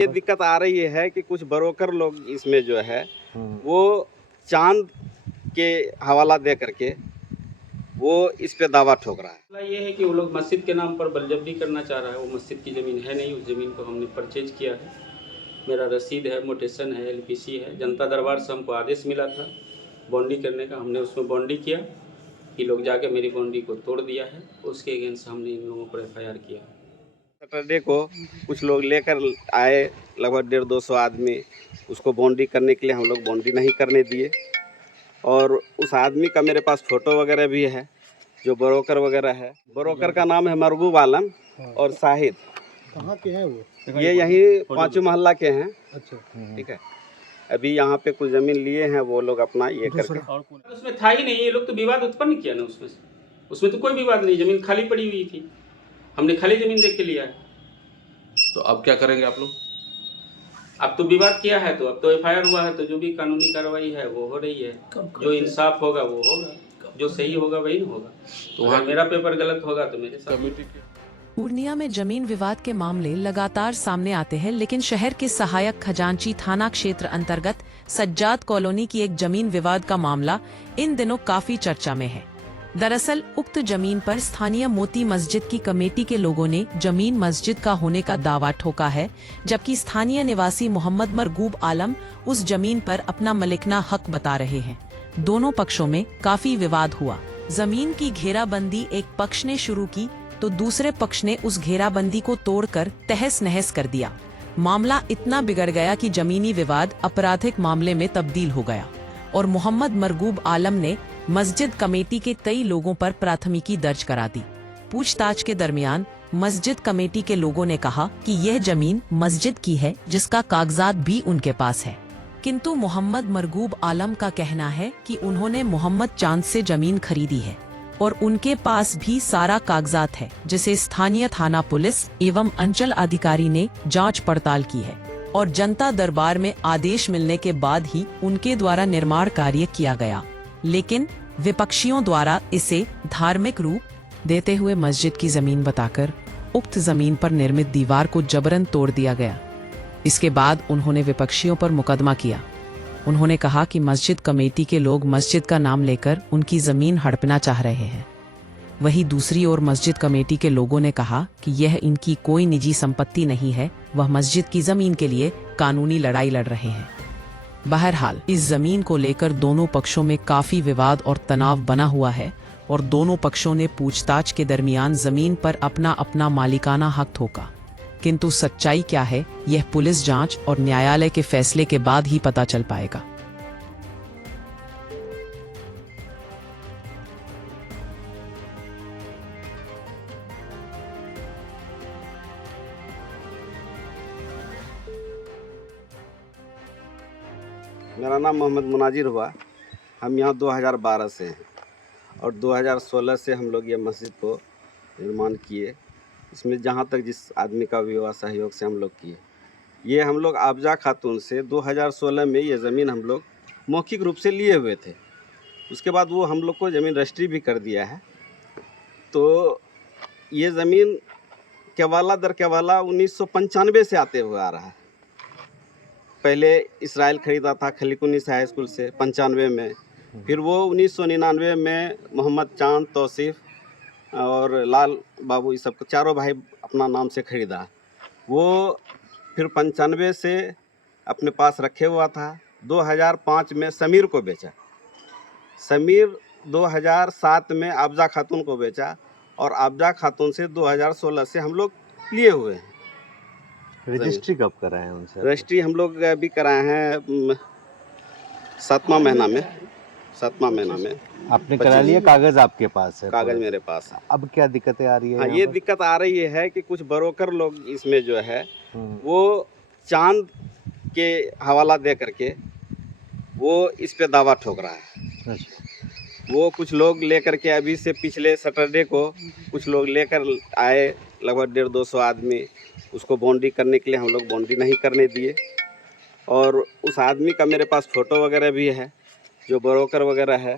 ये दिक्कत आ रही है कि कुछ ब्रोकर लोग इसमें जो है वो चांद के हवाला दे करके वो इस पे दावा ठोक रहा है। मसला ये है कि वो लोग मस्जिद के नाम पर बलजबरी करना चाह रहा है। वो मस्जिद की ज़मीन है नहीं, उस ज़मीन को हमने परचेज किया है। मेरा रसीद है, मोटेशन है, एलपीसी है। जनता दरबार से हमको आदेश मिला था बॉन्डी करने का, हमने उसमें बॉन्डी किया। ये लोग जाके मेरी बॉन्डी को तोड़ दिया है, उसके अगेंस्ट हमने इन लोगों पर एफआईआर किया है। सैटरडे को कुछ लोग लेकर आए, लगभग 150-200 आदमी। उसको बॉन्डी करने के लिए हम लोग बॉन्डी नहीं करने दिए और उस आदमी का मेरे पास फ़ोटो वगैरह भी है, जो ब्रोकर वगैरह है। ब्रोकर का नाम है मरगूब आलम और शाहिद। कहाँ के हैं वो? ये यहीं पाँचों मोहल्ला के हैं। अच्छा, ठीक है। अभी यहाँ पे कुछ ज़मीन लिए हैं वो लोग अपना ये करके। उसमें था ही नहीं, ये लोग तो विवाद उत्पन्न किया ना उसमें तो कोई विवाद नहीं, ज़मीन खाली पड़ी हुई थी, हमने खाली ज़मीन देख के लिया है। तो अब क्या करेंगे आप लोग? अब तो विवाद किया है तो अब तो एफआईआर हुआ है, तो जो भी कानूनी कार्रवाई है वो हो रही है। जो इंसाफ होगा वो होगा, जो सही होगा वही ना होगा। तो वहाँ मेरा पेपर गलत होगा तो मेरे साथ। कमेटी के पूर्णिया में जमीन विवाद के मामले लगातार सामने आते हैं, लेकिन शहर के सहायक खजांची थाना क्षेत्र अंतर्गत सज्जाद कॉलोनी की एक जमीन विवाद का मामला इन दिनों काफी चर्चा में है। दरअसल उक्त जमीन पर स्थानीय मोती मस्जिद की कमेटी के लोगों ने जमीन मस्जिद का होने का दावा ठोका है, जबकि स्थानीय निवासी मोहम्मद मरगूब आलम उस जमीन पर अपना मलिकना हक बता रहे हैं। दोनों पक्षों में काफी विवाद हुआ। जमीन की घेराबंदी एक पक्ष ने शुरू की तो दूसरे पक्ष ने उस घेराबंदी को तोड़कर तहस नहस कर दिया। मामला इतना बिगड़ गया कि जमीनी विवाद आपराधिक मामले में तब्दील हो गया और मोहम्मद मरगूब आलम ने मस्जिद कमेटी के कई लोगों पर प्राथमिकी दर्ज करा दी। पूछताछ के दरमियान मस्जिद कमेटी के लोगों ने कहा कि यह जमीन मस्जिद की है, जिसका कागजात भी उनके पास है। किंतु मोहम्मद मरगूब आलम का कहना है कि उन्होंने मोहम्मद चांद से जमीन खरीदी है और उनके पास भी सारा कागजात है, जिसे स्थानीय थाना पुलिस एवं अंचल अधिकारी ने जांच पड़ताल की है और जनता दरबार में आदेश मिलने के बाद ही उनके द्वारा निर्माण कार्य किया गया। लेकिन विपक्षियों द्वारा इसे धार्मिक रूप देते हुए मस्जिद की जमीन बताकर उक्त जमीन पर निर्मित दीवार को जबरन तोड़ दिया गया। इसके बाद उन्होंने विपक्षियों पर मुकदमा किया। उन्होंने कहा कि मस्जिद कमेटी के लोग मस्जिद का नाम लेकर उनकी जमीन हड़पना चाह रहे हैं। वहीं दूसरी ओर मस्जिद कमेटी के लोगों ने कहा कि यह इनकी कोई निजी संपत्ति नहीं है, वह मस्जिद की जमीन के लिए कानूनी लड़ाई लड़ रहे हैं। बहरहाल इस जमीन को लेकर दोनों पक्षों में काफी विवाद और तनाव बना हुआ है और दोनों पक्षों ने पूछताछ के दरमियान जमीन पर अपना अपना मालिकाना हक ठोका। किंतु सच्चाई क्या है, यह पुलिस जांच और न्यायालय के फैसले के बाद ही पता चल पाएगा। मेरा नाम मोहम्मद मुनाजिर हुआ। हम यहाँ 2012 से हैं और 2016 से हम लोग ये मस्जिद को निर्माण किए। इसमें जहाँ तक जिस आदमी का विवाह सहयोग से हम लोग किए, ये हम लोग आबजा खातून से 2016 में ये ज़मीन हम लोग मौखिक रूप से लिए हुए थे। उसके बाद वो हम लोग को ज़मीन रजिस्ट्री भी कर दिया है। तो ये ज़मीन केवाला दर केवाला 1995 से आते हुए आ रहा है। पहले इसराइल ख़रीदा था खलीकुनिस हाई स्कूल से 95 में, फिर वो 1999 में मोहम्मद चांद, तौसीफ़ और लाल बाबू, ये सब चारों भाई अपना नाम से ख़रीदा। वो फिर 95 से अपने पास रखे हुआ था। 2005 में समीर को बेचा। समीर 2007 में आबजा खातून को बेचा और आबजा खातून से 2016 से हम लोग लिए हुए हैं। रजिस्ट्री कब कराए हैं उनसे? रजिस्ट्री हम लोग अभी कराए हैं 7वां महीना में। आपने करा लिया? कागज आपके पास है? कागज मेरे पास है। अब क्या दिक्कतें आ रही है? हाँ, ये दिक्कत आ रही है कि कुछ ब्रोकर लोग इसमें जो है वो चांद के हवाला दे करके वो इस पे दावा ठोक रहा है। अच्छा। वो कुछ लोग लेकर के अभी से पिछले सैटरडे को कुछ लोग लेकर आए, लगभग 150-200 आदमी। उसको बॉन्डी करने के लिए हम लोग बॉन्डी नहीं करने दिए और उस आदमी का मेरे पास फ़ोटो वगैरह भी है, जो ब्रोकर वगैरह है।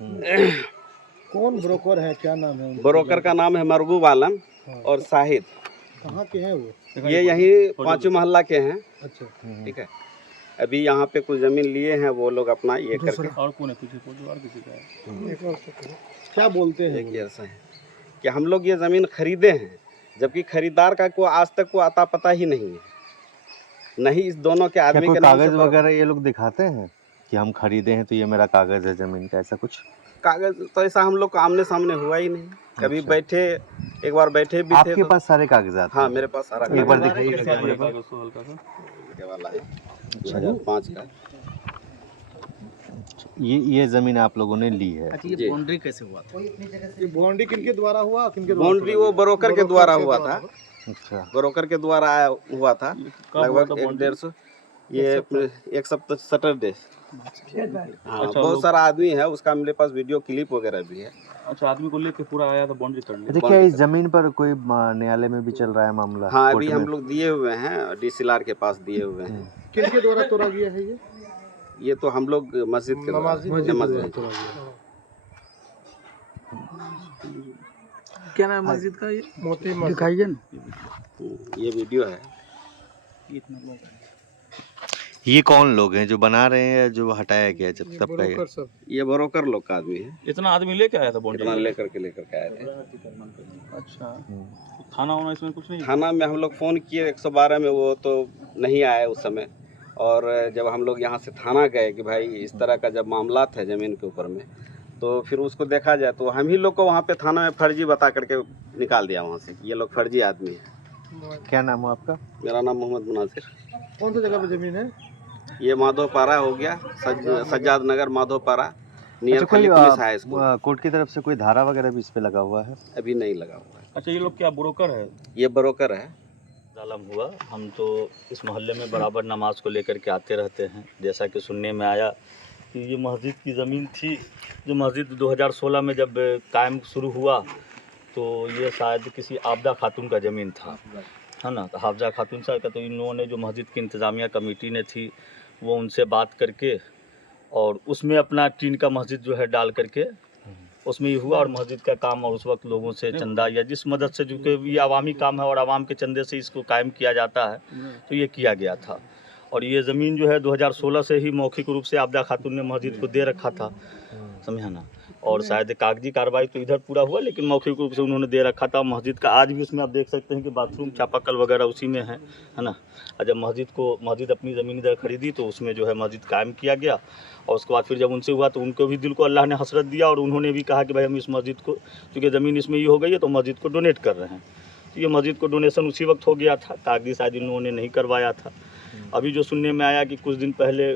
कौन ब्रोकर है, क्या नाम है? ब्रोकर का नाम है मरगूब आलम और शाहिद। कहाँ के हैं वो? ये यही पांचों मोहल्ला के हैं। अच्छा, ठीक है, अभी यहाँ पे कुछ जमीन लिए हैं वो लोग अपना ये करके। और कौन है पीछे, कोई और किसी का है? एक और क्या बोलते हैं एक ऐसा है कि हम लोग ये ज़मीन खरीदे हैं, जबकि खरीदार का को आज तक को अता पता ही नहीं है, नहीं इस दोनों के क्या आदमी कोई के नाम कागज से वगैरह ये लोग दिखाते हैं कि हम खरीदे हैं तो ये मेरा कागज है जमीन का, ऐसा कुछ? कागज तो ऐसा हम लोग का आमने सामने हुआ ही नहीं। कभी अच्छा। बैठे, एक बार बैठे भी थे आपके तो, पास सारे कागजात हाँ हैं? मेरे पास सारा एक बार कागज दिखाइए कैसे आया मेरे पास। कागज तो हल्का सा? ये वाला है 2005 का। ये जमीन आप लोगों ने ली है? जी। ये बाउंड्री किनके द्वारा हुआ, किनके द्वारा? बाउंड्री वो ब्रोकर के द्वारा हुआ था, अच्छा, ब्रोकर के द्वारा आया हुआ था लगभग 150। ये एक सप्ताह सैटरडे। हाँ अच्छा, बहुत सारा आदमी है उसका, मेरे पास वीडियो क्लिप वगैरह भी है। अच्छा, आदमी को लेके पूरा आया था बाउंड्री कर लिया। अच्छा, क्या इस जमीन पर कोई न्यायालय में भी चल रहा है मामला? हाँ कोर्ट अभी में? हम लोग दिए हुए हैं, DCLR के पास दिए हुए हैं। किनके द्वारा तोड़ा गया है ये तो हम लोग मस्जिद के द्वारा- नमाजी नमाज द्वारा में। तोड़ा गया। क्या नाम है मस्जिद का? ये मोती मस्जिद। दिखाइए ना। ये वीडियो है। ये कौन लोग हैं जो बना रहे हैं, जो हटाया गया जब ये तब का? ब्रोकर सब। ये ब्रोकर लोग का आदमी है, इतना आदमी लेके आया था इतना बाउंड्री? लेकर के आए थे। अच्छा, थाना वाना इसमें कुछ नहीं? थाना में हम लोग फ़ोन किए 112 में, वो तो नहीं आए उस समय। और जब हम लोग यहाँ से थाना गए कि भाई इस तरह का जब मामला है ज़मीन के ऊपर में, तो फिर उसको देखा जाए तो हम ही लोग को वहाँ पे थाना में फर्जी बता करके निकाल दिया वहाँ से। ये लोग फर्जी आदमी है। क्या नाम है आपका? मेरा नाम मोहम्मद मुनासिर। कौन सी जगह पे जमीन है? ये माधोपारा हो गया, सज्जाद नगर माधोपारा, नियर अच्छा, कोई खली पुलिस हाई स्कूल। कोर्ट की तरफ से कोई धारा वगैरह भी इस पे लगा हुआ है? अभी नहीं लगा हुआ है। अच्छा, ये लोग क्या ब्रोकर है? ये ब्रोकर है। आलम हुआ। हम तो इस मोहल्ले में बराबर नमाज को लेकर के आते रहते हैं। जैसा कि सुनने में आया कि ये मस्जिद की ज़मीन थी, जो मस्जिद 2016 में जब कायम शुरू हुआ तो ये शायद किसी आबदा खातून का ज़मीन था, है ना। तो हाफजा खातून साहब का, तो इन लोगों ने जो मस्जिद की इंतज़ामिया कमेटी ने थी वो उनसे बात करके और उसमें अपना टीन का मस्जिद जो है डाल करके उसमें ये हुआ। और मस्जिद का काम और उस वक्त लोगों से चंदा या जिस मदद से, जो कि ये आवामी काम है और आवाम के चंदे से इसको कायम किया जाता है, तो ये किया गया था। और ये ज़मीन जो है 2016 से ही मौखिक रूप से आबदा खातून ने मस्जिद को दे रखा था, समझा ना। और शायद कागजी कार्रवाई तो इधर पूरा हुआ, लेकिन मौखिक रूप से उन्होंने दे रखा था। मस्जिद का आज भी उसमें आप देख सकते हैं कि बाथरूम, चापाकल वगैरह उसी में है ना। और जब मस्जिद अपनी ज़मीन इधर खरीदी तो उसमें जो है मस्जिद कायम किया गया। और उसके बाद फिर जब उनसे हुआ तो उनको भी दिल को अल्लाह ने हसरत दिया और उन्होंने भी कहा कि भाई हम इस मस्जिद को, चूँकि ज़मीन इसमें ये हो गई है तो मस्जिद को डोनेट कर रहे हैं। तो ये मस्जिद को डोनेशन उसी वक्त हो गया था, कागजी शायद इन लोगों ने नहीं करवाया था। अभी जो सुनने में आया कि कुछ दिन पहले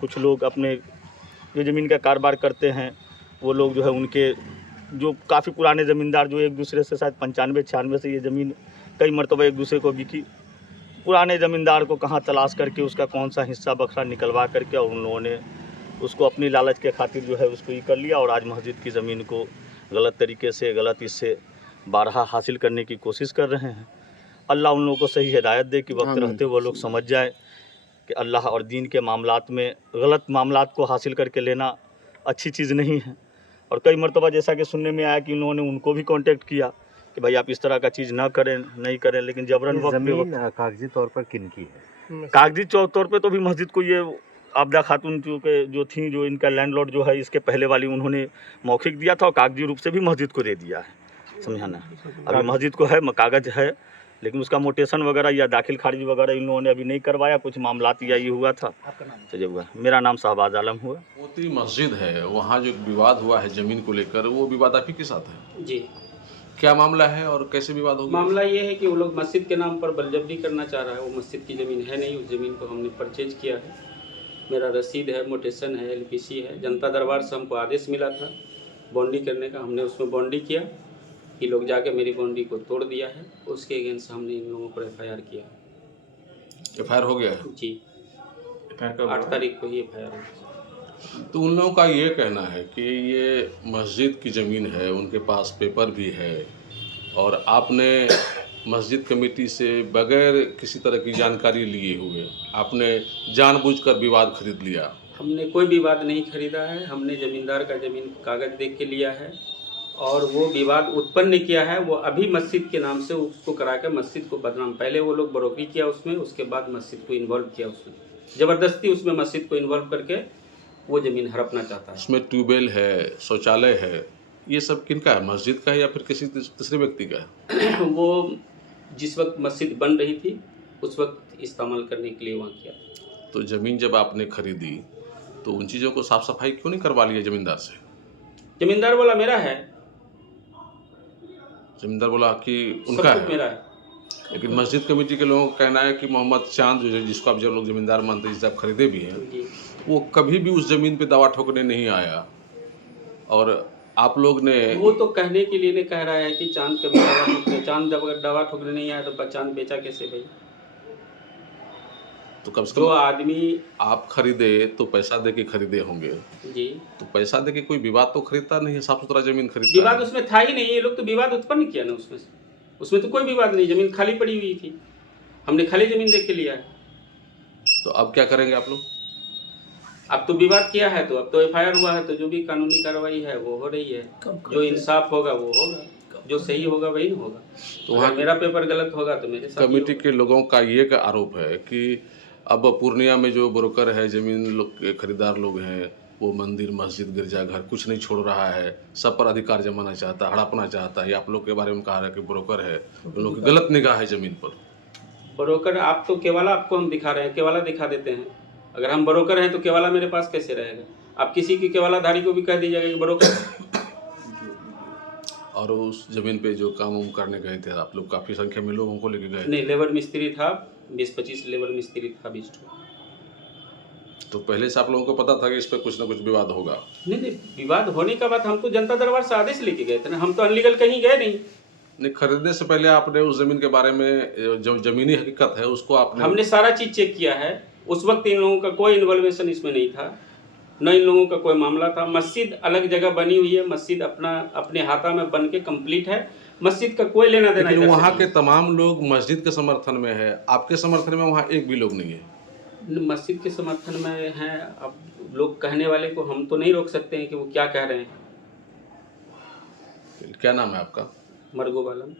कुछ लोग अपने जो ज़मीन का कारोबार करते हैं वो लोग जो है, उनके जो काफ़ी पुराने ज़मींदार जो एक दूसरे से शायद 95-96 से ये ज़मीन कई मरतबा एक दूसरे को बिकी, पुराने ज़मींदार को कहाँ तलाश करके उसका कौन सा हिस्सा बखरा निकलवा करके और उन लोगों ने उसको अपनी लालच के खातिर जो है उसको ये कर लिया। और आज मस्जिद की ज़मीन को गलत तरीके से, गलत इससे बारहा हासिल करने की कोशिश कर रहे हैं। अल्लाह उन लोगों को सही हिदायत दे कि वक्त रहते वो लोग समझ जाए कि अल्लाह और दीन के मामलात में गलत मामलात को हासिल करके लेना अच्छी चीज़ नहीं है। और कई मरतबा जैसा कि सुनने में आया कि इन लोगों ने उनको भी कांटेक्ट किया कि भाई आप इस तरह का चीज़ ना करें, नहीं करें, लेकिन जबरन जमीन कागजी तौर पर किन की है? कागजी तौर पे तो भी मस्जिद को ये आबदा खातून जो थी, जो इनका लैंडलॉर्ड जो है, इसके पहले वाली उन्होंने मौखिक दिया था और कागजी रूप से भी मस्जिद को दे दिया है, समझाना। अभी मस्जिद को है, कागज है, लेकिन उसका मोटेशन वगैरह या दाखिल खारिज वगैरह इन लोगों ने अभी नहीं करवाया। कुछ मामलात या ये हुआ था तो जब हुआ। मेरा नाम शहबाज आलम हुआ। मोती मस्जिद है, वहाँ जो विवाद हुआ है ज़मीन को लेकर, वो विवाद आप ही के साथ है? जी। क्या मामला है और कैसे विवाद हो गया? मामला ये है कि वो लोग मस्जिद के नाम पर बलजबरी करना चाह रहा है। वो मस्जिद की ज़मीन है नहीं, उस ज़मीन को हमने परचेज किया है। मेरा रसीद है, मोटेशन है, LPC है। जनता दरबार से हमको आदेश मिला था बॉन्डी करने का, हमने उसमें बॉन्डी किया। ये लोग जाके मेरी बॉन्डी को तोड़ दिया है, उसके अगेंस्ट हमने इन लोगों पर FIR किया। FIR हो गया? जी, 8 तारीख को ही FIR हो। तो उन लोगों का ये कहना है कि ये मस्जिद की ज़मीन है, उनके पास पेपर भी है और आपने मस्जिद कमेटी से बगैर किसी तरह की जानकारी लिए हुए आपने जानबूझकर विवाद खरीद लिया। हमने कोई विवाद नहीं खरीदा है। हमने ज़मींदार का ज़मीन कागज़ देख के लिया है और वो विवाद उत्पन्न किया है। वो अभी मस्जिद के नाम से उसको करा के मस्जिद को बदनाम, पहले वो लोग बरोकरी किया उसमें, उसके बाद मस्जिद को इन्वॉल्व किया उसमें, ज़बरदस्ती उसमें मस्जिद को इन्वॉल्व करके वो ज़मीन हड़पना चाहता है। उसमें ट्यूबवेल है, शौचालय है, ये सब किनका है? मस्जिद का है या फिर किसी तीसरे व्यक्ति का है? वो जिस वक्त मस्जिद बन रही थी उस वक्त इस्तेमाल करने के लिए वहाँ किया। तो ज़मीन जब आपने खरीदी तो उन चीज़ों को साफ सफाई क्यों नहीं करवा लिया ज़मींदार से? जमींदार बोला मेरा है, ज़मींदार बोला कि सब उनका कुछ है, मेरा है। लेकिन मस्जिद कमेटी के लोगों का कहना है कि मोहम्मद चांद जो जिसको आप जो लोग ज़मींदार मानते हैं, जिसे आप खरीदे भी हैं, जी। वो कभी भी उस ज़मीन पे दावा ठोकने नहीं आया। और आप लोग ने वो तो कहने के लिए नहीं कह रहा है कि चांद कभी दवा ठोकने, चांद अगर दवा ठोकने नहीं आया तो चांद बेचा कैसे भाई? तो कम से जो कम आदमी आप खरीदे तो पैसा दे के खरीदे होंगे, जी, तो पैसा दे के कोई विवाद तो खरीदता नहीं है, साफ सुथरा ज़मीन खरीदता विवाद है। उसमें था ही नहीं। ये लोग तो विवाद उत्पन्न किया ना उसमें से, उसमें तो कोई विवाद नहीं, जमीन खाली पड़ी हुई थी, हमने खाली जमीन देख के लिया है। तो अब क्या करेंगे आप लोग? अब तो विवाद किया है तो अब तो एफआईआर हुआ है, तो जो भी कानूनी कार्रवाई है वो हो रही है। जो इंसाफ होगा वो होगा, जो सही होगा वही ना होगा। तो अगर वहाँ मेरा पेपर गलत होगा तो मेरे साथ ही कमेटी होगा। के लोगों का ये का आरोप है कि अब पूर्णिया में जो ब्रोकर है, ज़मीन लोग के खरीदार लोग हैं, वो मंदिर, मस्जिद, गिरजाघर कुछ नहीं छोड़ रहा है, सब पर अधिकार जमाना चाहता है, हड़पना चाहता है। ये आप लोग के बारे में कहा है कि ब्रोकर है, उन लोग की गलत निगाह है ज़मीन पर। ब्रोकर आप तो केवाला आपको हम दिखा रहे हैं, केवाला दिखा देते हैं। अगर हम ब्रोकर हैं तो केवाला मेरे पास कैसे रहेगा? आप किसी की केवालाधारी को भी कह दीजिएगा कि ब्रोकर। और उस ज़मीन पे जो काम उम करने गए थे आप लोग, काफ़ी संख्या में लोगों को लेके गए थे। नहीं, लेबर मिस्त्री था, 20-25 लेबर मिस्त्री था 20 ठो। तो पहले से आप लोगों को पता था कि इस पर कुछ ना कुछ विवाद होगा? नहीं, विवाद होने का बात, हम तो जनता दरबार से आदेश लेके गए थे ना, हम तो अनलीगल कहीं गए नहीं। नहीं, खरीदने से पहले आपने उस ज़मीन के बारे में जो ज़मीनी हकीकत है उसको आपने हमने सारा चीज़ चेक किया है। उस वक्त इन लोगों का कोई इन्वॉल्वेशन इसमें नहीं था, न इन लोगों का कोई मामला था। मस्जिद अलग जगह बनी हुई है, मस्जिद अपने हाथा में बन के कंप्लीट है, मस्जिद का कोई लेना देना लेकिन इधर से वहाँ नहीं के तमाम लोग मस्जिद के समर्थन में है, आपके समर्थन में वहाँ एक भी लोग नहीं है। है। मस्जिद के समर्थन में हैं। अब लोग कहने वाले को हम तो नहीं रोक सकते हैं कि वो क्या कह रहे हैं। क्या नाम है आपका? मरगो वालम।